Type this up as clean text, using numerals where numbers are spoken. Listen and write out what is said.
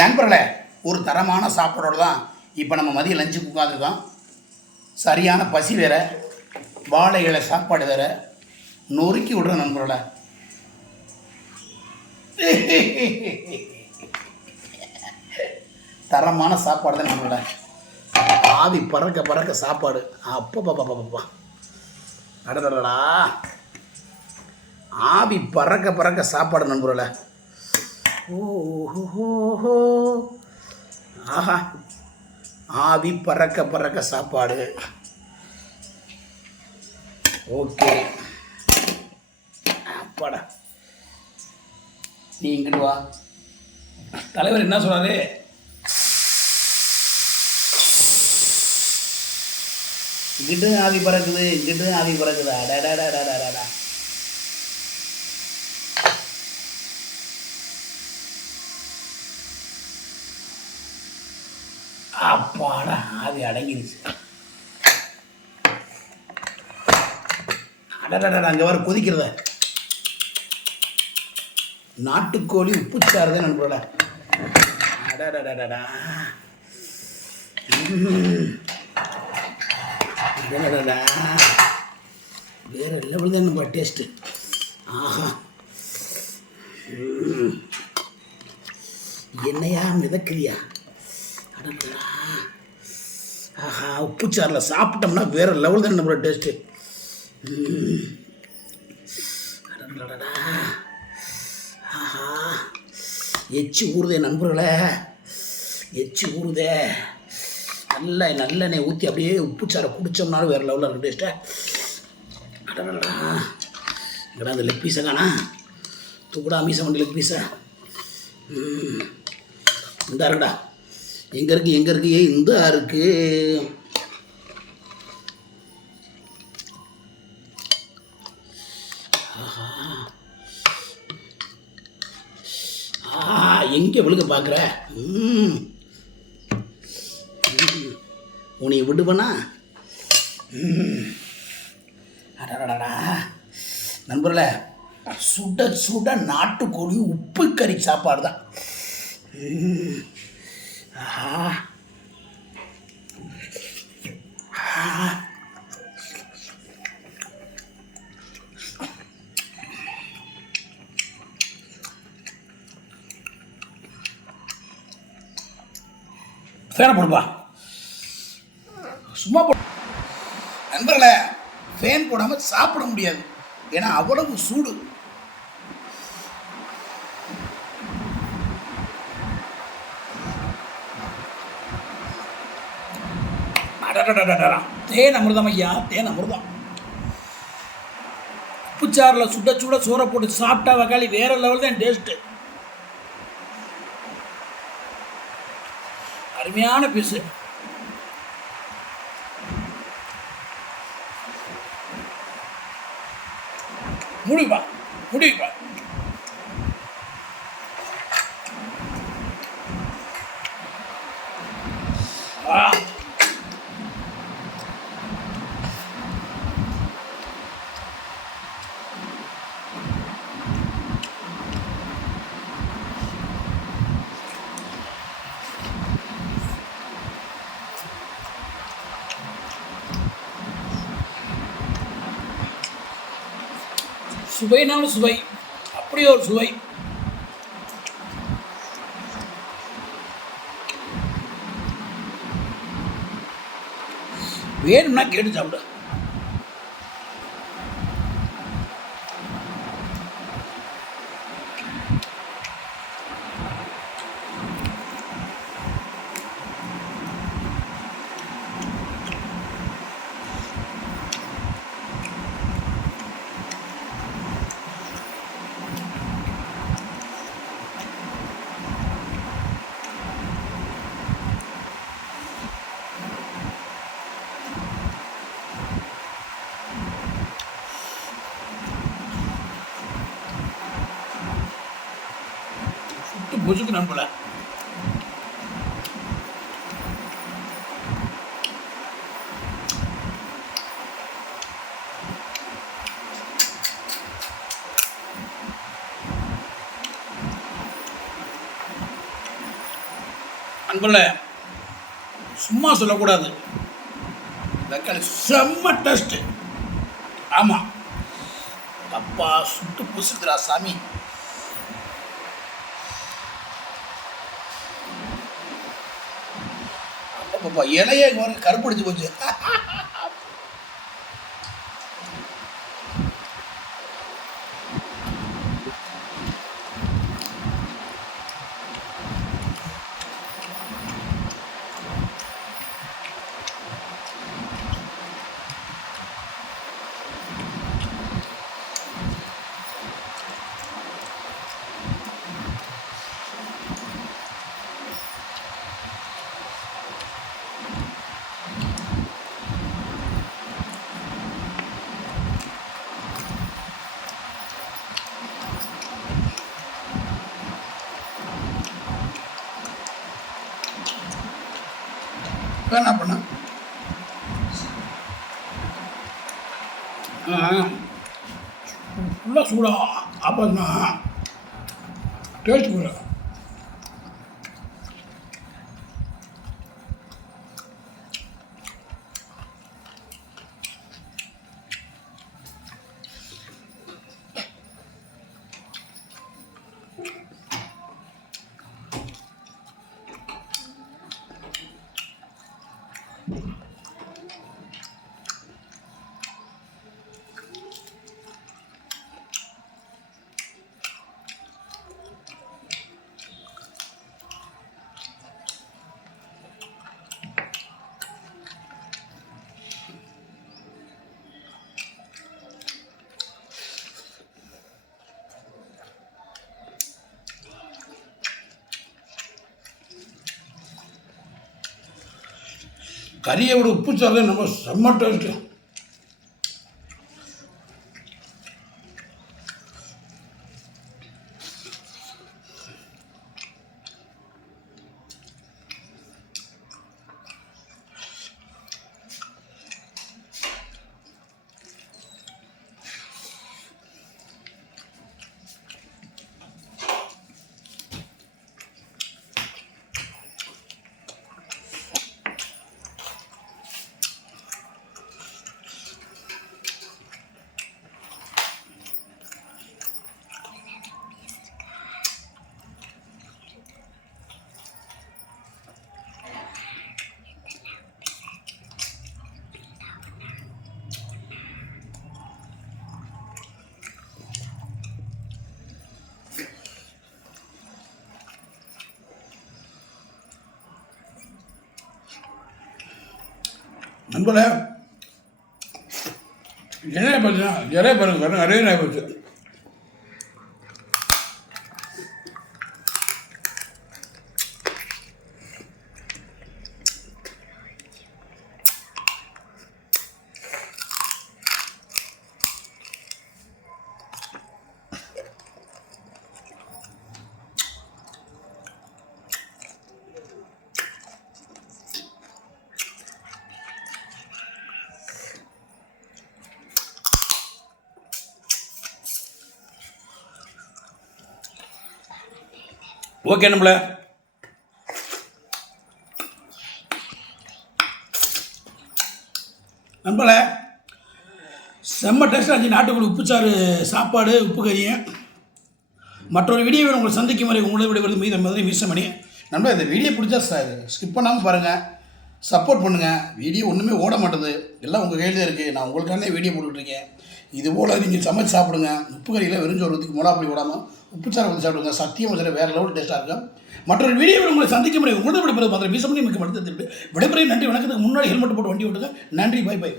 நண்பர்களே, ஒரு தரமான சாப்பாடோடு தான் இப்போ நம்ம மதியம் லஞ்சுக்கு உட்காந்துருக்கோம். சரியான பசி வேற, வாழை இலை சாப்பாடு வேற, நொறுக்கி விடுற நண்பர்களே. தரமான சாப்பாடு தான் நண்பர்களே. ஆவி பறக்க பறக்க சாப்பாடு. அப்பப்பா அடடடா, ஆவி பறக்க பறக்க சாப்பாடு நண்பர்களே. ஓஹோ, ஆஹா, ஆவி பறக்க பறக்க சாப்பாடு. ஓகே, அப்பாடா. நீ இங்கிட்டு வா. தலைவர் என்ன சொல்றாரு? இங்கிட்டு ஆவி பறக்குது, இங்கிட்டு ஆவி பறக்குது. அடடா, அப்பாடா, ஆவி அடங்கிருச்சு. அடடா, அங்கே வர கொதிக்கிறத. நாட்டுக்கோழி உப்புச்சாறு தான் நண்பர்கள. அடடடடா, அடடடா, வேற லெவல் தான் நம்ம டேஸ்ட்டு. ஆஹா, என்னையா மிதக்குறியா? அடடா, ஆஹா, உப்புச்சாரில் சாப்பிட்டோம்னா வேற லெவல் தான் நம்மளோட டேஸ்ட்டு. அடடா, ஆஹா, எச்சு ஊறுதே நண்பர்களே, எச்சு ஊறுதே. நல்லெண்ணெய் ஊற்றி அப்படியே உப்புச்சாரை குடித்தோம்னாலும் வேறு லெவலில் இருக்கும் டேஸ்ட்டை. அடடா, இங்கடா அந்த லெக் பீஸை காணா, தூக்குடா மீசை வண்டி லெக் பீஸை. இந்த இருக்குடா, எங்கே இருக்கு இந்த இருக்கு. எங்கே விழுக பார்க்குற? உன்னை விடுவனா? அடடா நண்பர்களே, சுட சுட நாட்டுக்கோழி உப்பு கறி சாப்பாடு தான். ஃபேனை போடுப்பா, சும்மா போ நண்பர்களே. ஃபேன் போடாமல் சாப்பிட முடியாது, ஏன்னா அவ்வளவு சூடு. அடடடடா, தேன் அமிர்தம் ஐயா, தேன் அமிர்தம். உப்புச்சாரில் சுட சுட சோறை போட்டு சாப்பிட்டா வக்காளி வேற லெவல் தான் டேஸ்ட்டு. அருமையான பீஸு. முடிப்பா. சுவைனாலும் சுவை, அப்படியே ஒரு சுவை. வேணும்னா கேட்டு சாப்பிடு. புசுக்கு நம்பல. அன்புள்ள சும்மா சொல்லக்கூடாது, தக்காளி செம்ம டேஸ்ட்டு. ஆமாம், அப்பா சுட்டு பூசுதுரா சாமி. அப்பா இலையே கருப்பிடிச்சு போச்சு. என்ன பண்ண ஃபுல்லாக சூடாக ஆப்பாதுன்னா டேஸ்ட் கூட. கறியை விட உப்பு சாறு நம்ம செம்ம டேஸ்ட்டு. நண்பர்களே, நிறைய போச்சுன்னா நிறைய பாருங்க, நிறைய போச்சு. ஓகே நம்மள நண்பர்களே, செம்ம டேஸ்ட்டாக இருந்துச்சு நாட்டுக்கோழி உப்புச்சாறு சாப்பாடு, உப்பு கறியும். மற்றொரு வீடியோவை உங்களை சந்திக்கும் வரை உங்களை விடைபெறுவது மீது மாதிரி மிஸ்ஸமணி. நண்பர், இந்த வீடியோ பிடிச்சா ஸ்கிப் பண்ணாமல் பாருங்கள், சப்போர்ட் பண்ணுங்கள். வீடியோ ஒன்றுமே ஓட மாட்டேது, எல்லாம் உங்கள் கையில் தான் இருக்குது. நான் உங்களுக்கானே வீடியோ போட்டுட்ருக்கேன். இது போல் நீங்கள் சமைச்சு சாப்பிடுங்க. உப்பு கறியில் வெறுஞ்சோறு ஊற்றி மிளகாப்பொடி விடாமல் உப்புச்சாரம் வந்து சாப்பிடுங்க. சத்தியம் வச்சு வேறு லெவல் டேஸ்ட்டாக இருக்கும். மற்றொரு வீடியோவில் உங்களை சந்திக்க முடியும். உங்களோட விடைபெறுவது மாதிரி மிஸ்ஸமணி மிக்க மடுத்து விடைபெறும். நன்றி, வணக்கத்துக்கு முன்னாடி ஹெல்மெட் போட்டு வண்டி ஓட்டுங்க. நன்றி, பை பை.